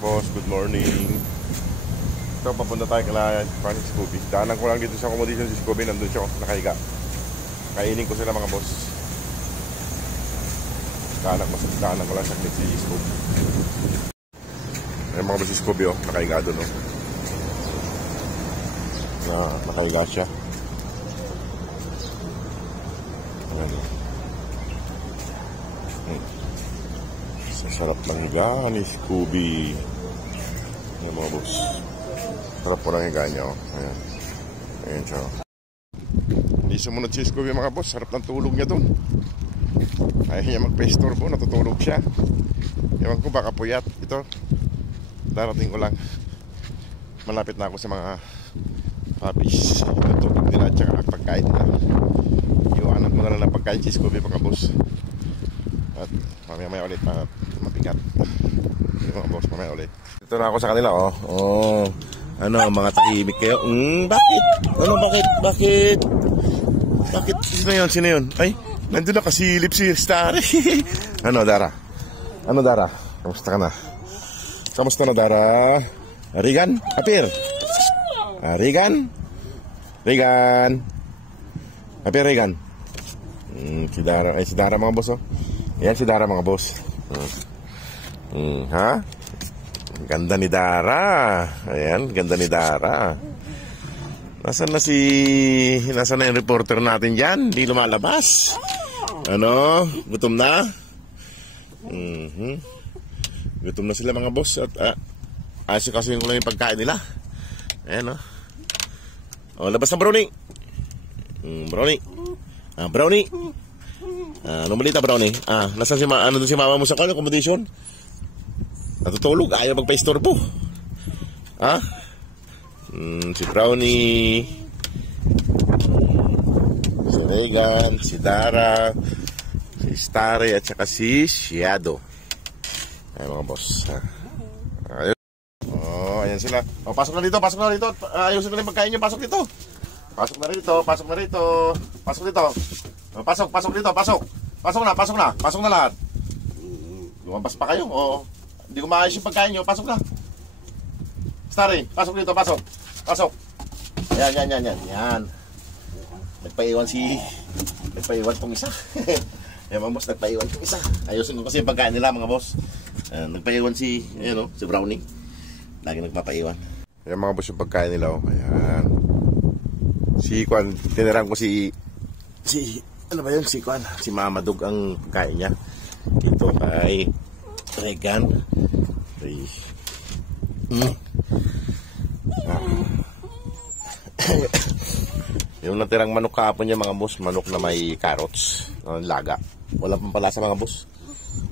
boss, good morning. Ito, papunta tayo kala si Scooby. Daanan ko lang dito sa accommodation si Scooby. Nandun siya nakahiga. Kainin ko sila mga boss. Daanan ko lang sa clip si Scooby. Ayan mga boss si Scooby, oh, nakahiga doon, oh. Nakahiga siya. Ayan, oh. Sarap ng higa ni Scooby. Ayan mga boss. Sarap po ng higa niya, oh. Ayan. Ayan siya, oh. Hindi sumunod si Scooby mga boss. Sarap ng tulog niya dun. Ayaw niya magpa-istorbo. Natutulog siya. Ewan ko baka puyat. Ito, darating ko lang. Malapit na ako sa mga puppies. Natutulog nila at saka pagkain nila. Iwanan ko na lang ng pagkain si Scooby mga boss. At mamaya ulit mabigat. Mga boss, mamaya ulit. Ito na ako sa kanila, oh. Oh, ano, mga tahimik kayo. Bakit? Ano, bakit? Bakit? Sino yun? Ay, nandun na kasilip si Star. Ano, Dara? Kamusta ka na? Kamusta na, Dara? Regan? Kapir? Regan? Kapir, Regan? Si Dara mga boss, oh. Yan si Dara mga boss. Ha? Ganda ni Dara. Ayan, ganda ni Dara. Nasaan na yung reporter natin dyan? Hindi lumalabas. Ano? Gutom na? Gutom na sila mga boss. At asikasuhin ko lang yung pagkain nila. Ayan, oh. Oh, labas na Brownie. Brownie. Anong balita, Brownie? Nasaan si mama mo sa accommodation? Natutulog, ayaw magpa-istorbo. Si Brownie, si Regan, si Dara, si Stare, at saka si Shadow. Ayan mga boss. Ayun. Oh, ayan sila. Oh, pasok na dito. Ayusin na yung pagkain nyo. Pasok dito. Pasok na rito. Oh, pasok dito. Pasok na lahat. Lumabas pa kayo. Oo. Hindi ko maayos yung pagkain nyo. Pasok na. Starry, pasok dito. Pasok. Yan. Nagpaiwan tong isa. Yan mga boss, nagpaiwan tong isa. Ayusin ko kasi yung pagkain nila mga boss. Nagpaiwan si Brownie. Lagi nagpapaiwan. Yan mga boss yung pagkain nila, oh. Ayan. Si Kwan, tinirang ko si Kwan, si Mama Dog ang pagkain niya. Ito kay Regan. Yung natirang manok kahapon niya mga boss, manok na may carrots, laga. Wala pang palasa mga boss.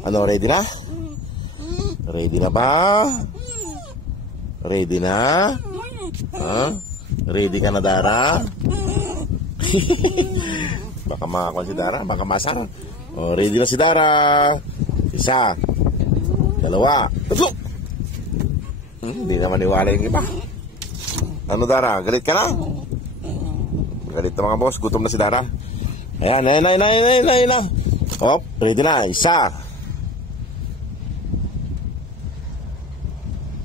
Ano, ready na? Ready na ba? Ready na? Ready ka na, Dara? Baka makakuha si Dara, baka masarap. Oh, ready na si Dara. Isa, dalawa, tatlo. Hindi naman iwala yung iba. Ano, Dara? Galit ka na? Galit na mga boss. Gutom na si Dara. Ayan. Hop, ready na. Isa,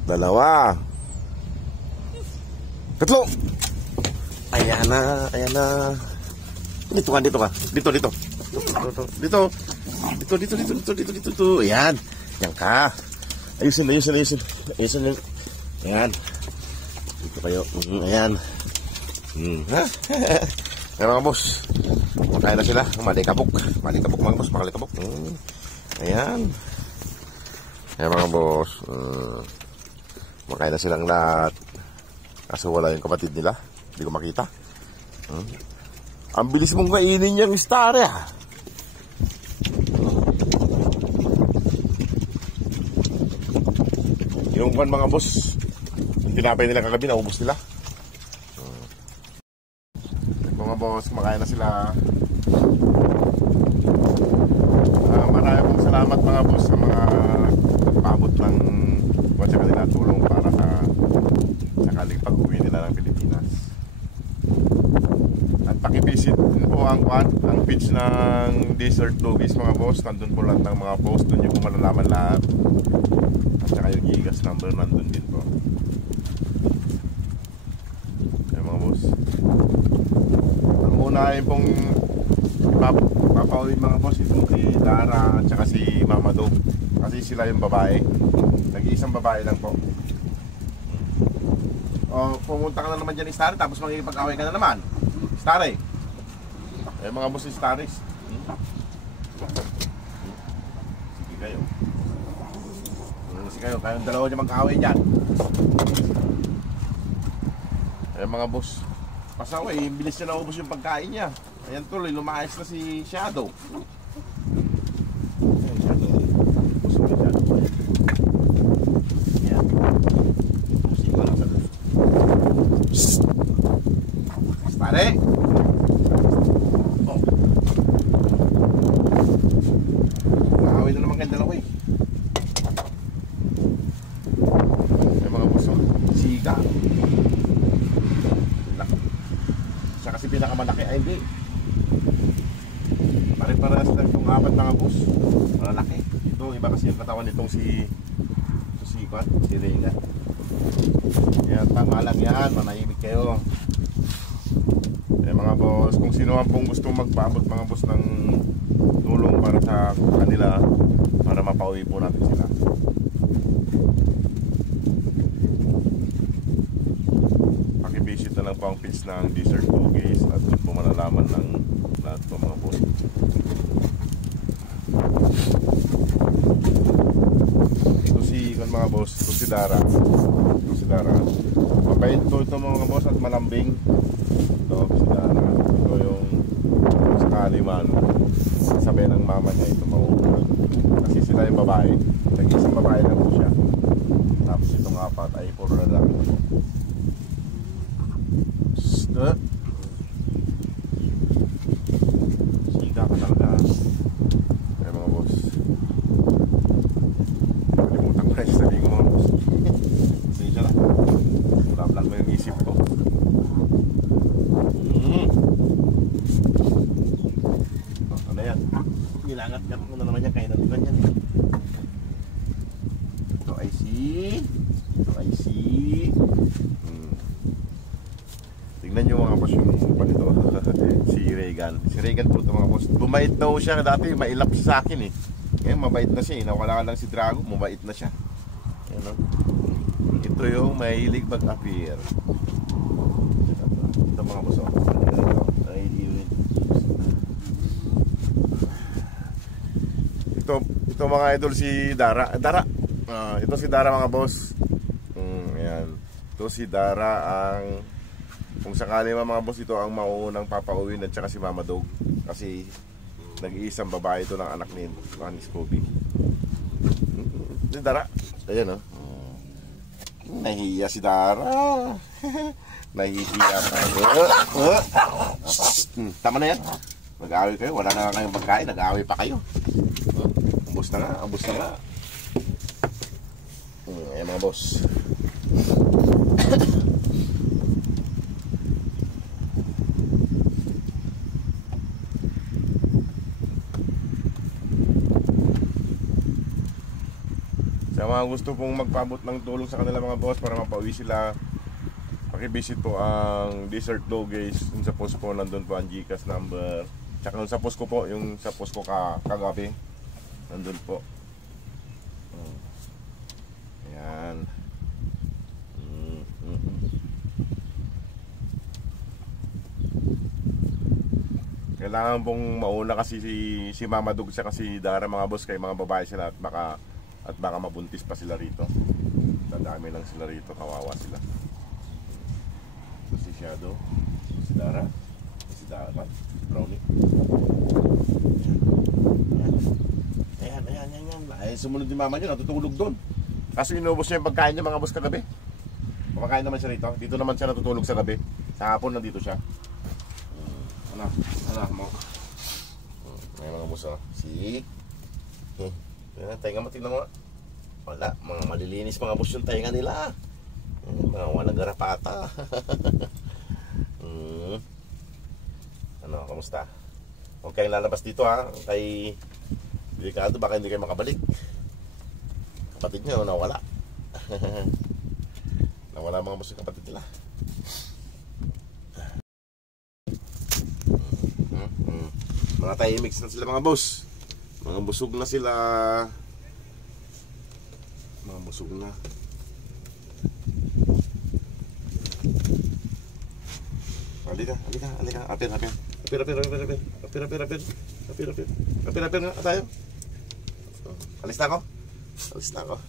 dalawa, tatlo. Ayan na. Dito ka. Dito. Ayan. Yan ka. Ayusin. Ayan. Dito kayo. Ayan. Ayan mga boss. Makain na sila. Malikabok mga boss. Ayan. Ayan mga boss. Makain na silang lahat. Kaso wala yung kapatid nila. Hindi ko makita. Ang bilis mong kainin yung Star, Yung mga boss, yung tinapay nila kagabi, naubos nila. Mga boss, kumakain na sila. Maraming pong salamat mga boss sa mga nagpaabot ng sa kanila tulong para sa sakaling pag-uwi nila ng Pilipinas. At pakivisit din po ang page ng Desert Doggies mga boss. Nandun po lahat ng mga post. Doon nyo po malalaman lahat. At saka yung gigas number nandun din po. Ayan mga boss. Ang unahin pong papawin mga boss itong si Dara at saka si Mama Dog. Kasi sila yung babae. Nag-iisang babae lang po. O, pumunta ka na naman dyan ni Starry, tapos magigipag-away ka na naman. Starry. Eh mga boss si Starry. Sige kayo. Sige kayo, kayong dalawa niya mag-away dyan. Eh mga boss, pasaway, bilis niya naubos yung pagkain niya. Ayan tuloy, lumayas na si Shadow. Ayan, Shadow. Gusto mo yung Shadow. Ayan. Pusin ko lang sa doon. Pare! Oh. Nakawin na naman kayong dalawa eh. May mga buso. Siga. Siya kasi pinakamalaki. Ay hindi. Pare-parehas lang yung apat mga bus. Malalaki. Ito, iba kasi yung katawan nitong si Reyna. Yan, tama lang yan. Manahimik kayo. Eh mga boss, kung sino ang pong gusto magpaabot mga boss ng tulong para sa kanila, para mapauwi po natin sila. Pakivisit na lang po ang page ng Desert Doggies at doon po malalaman ng lahat po mga boss. Ito si mga boss, ito si Dara. Mabait po ito mga boss at malambing. Ito si Dara. Ito yung sakali man sabi ng mama niya ito mauunan. Kasi sila yung babae. Nag-isang babae lang po siya. Tapos itong apat ay puro lalaki na po. Siga ka talaga. Kaya mga boss, kalimutan ko na yung sabi ko mga boss. Kasi siya lang. Wala mo yung isip ko. Ano yan? Nilangat-ngat mo na naman yan. Kaya natin yan. Ito ay si tignan nyo mga boss yung panito. Si Regan po ito mga boss. Bumait daw siya. Dati mailap siya sa akin eh. Ngayon mabait na siya eh. Nawala lang si Drago. Mabait na siya. Ayan, no? Ito yung mahilig mag-appear. Ito mga boss. Ito mga idol si Dara. Ito si Dara mga boss. Ayan. Ito si Dara ang, kung sakali mga boss, ito ang mauunang papauwin at saka si Mama Dog. Kasi nag-iisang babae ito ng anak ni Scooby. Si Dara. Ayan o. Nahihiya si Dara. Nahihiya pa. Tama na yan. Mag-aaway kayo. Wala na kayong pagkain. Nag-aaway pa kayo. Ubus na nga. Ayan mga boss. Sa mga gusto pong magpaabot ng tulong sa kanila mga boss para mapauwi sila, pakivisit po ang Desert Doggies. Yung sa post po, nandun po ang GCash number. Tsaka sa post ko po, yung sa post ko kagabi, nandun po. Ayan. Kailangan pong mauna kasi si Mama Dog siya kasi Dara mga boss, kay mga babae sila at baka mabuntis pa sila rito. Dadami lang sila rito, kawawa sila. So si Shadow, si Dara, si Brownie. Ayan. Ay, sumunod yung mama niya, natutulog doon. Kaso inubos niya yung pagkain niya mga boss kagabi. Kumakain naman siya rito. Dito naman siya natutulog sa gabi. Sa hapon nandito siya. Ano mo? May mga boss oh. Tainga mo, tingnan mo. Wala, mga malilinis mga boss yung tainga nila. Mga walang garapata. Ano, kamusta? Huwag kayong lalabas dito ha. Kay delikado, baka hindi kayo makabalik. Kapatid nyo, nawala. Nawala mga boss yung kapatid nila. Mga tahimik na sila mga boss. Mga busog na sila. Mga busog na. Halika. Apir nga tayo. Alis na ako.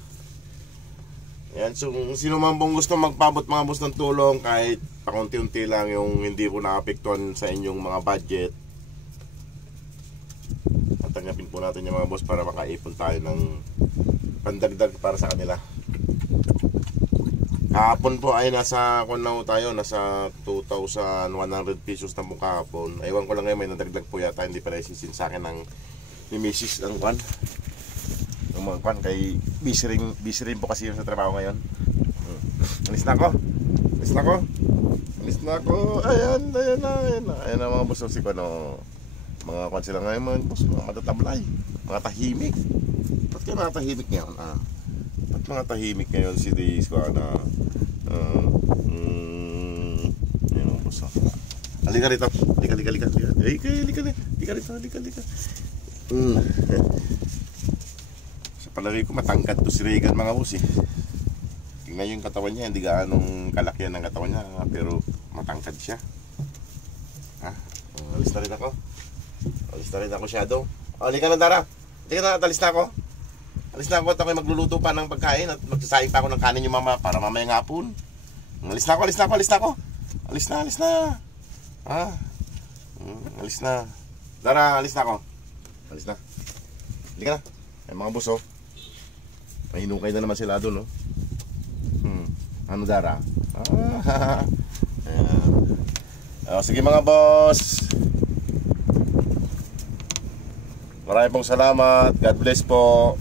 Yan, so sino man pong gusto magpabot mga boss ng tulong, kahit pakunti-unti lang yung hindi po nakapektuhan sa inyong mga budget, tanggapin po natin yung mga boss para makaipon tayo ng pandagdag para sa kanila. Kahapon po ay nasa nasa 2,100 pesos na po kahapon. Ewan ko lang ngayon, may nadagdag po yata, hindi pala isisin sa akin ng ni Mrs. ng kwan. Yung mga kwan, kay busy rin po kasi yun sa trabaho ngayon. Alis na ako. Ayan na mga boss. Si Kono, mga kwan sila ngayon mga boss, mga matatablay, mga tahimik. Ba't kayo mga tahimik ngayon? Ba't mga tahimik ngayon si Days ko na ayun mga boss. Halika rito. Halika. Sa palagay ko matangkad to si Regan mga boss eh. Tingnan yung katawan niya, hindi gaanong kalakihan ng katawan niya, pero matangkad siya. Alis na rin ako Shadow. Halika na Dara. Alis na ako at ako'y magluluto pa ng pagkain at magsasayang pa ako ng kanin yung mama para mamaya ng hapon. Alis na ako. Alis na. Alis na. Dara, alis na ako. Halika na. Ay mga boss, mahinukay na naman sila doon, Ano Dara? Sige mga boss. Maraming pong salamat. God bless po.